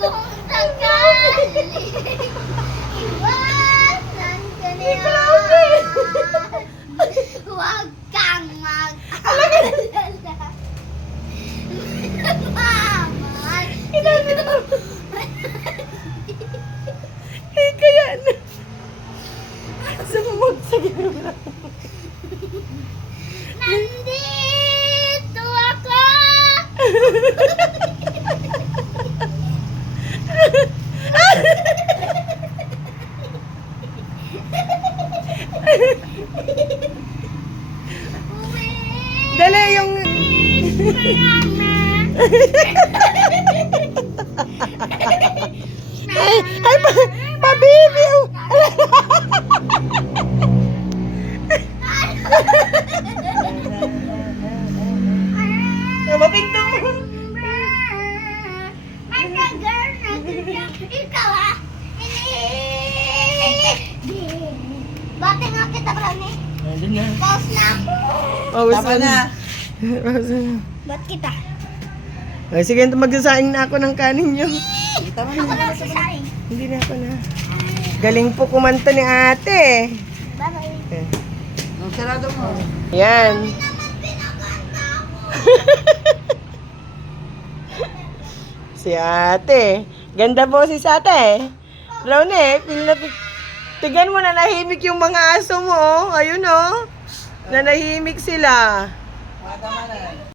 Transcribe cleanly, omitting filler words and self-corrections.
kung sakali iwasan ka niya. Huwag kang mag-alala. Mamahal. Eh, kaya na. Sumumagsagal na. Nandito ako. Dali yung... ay, pa-baby! Mapinto mo! Ay, girl, ikaw ah. Bate nga kita, Brownie. Ayun na. Pause na. Tama na. Pause na. Ba't kita? Ay, sige, magsasaing na ako ng kanin nyo. Ako lang sasaing. Hindi na ako na. Galing po kumanta ni ate. Bye-bye. Sarado mo. Yan. Si ate. Ganda po si ate. Brownie, tigan mo na nahimik yung mga aso mo. Oh. Ayun oh. Nanahimik sila. Tama na.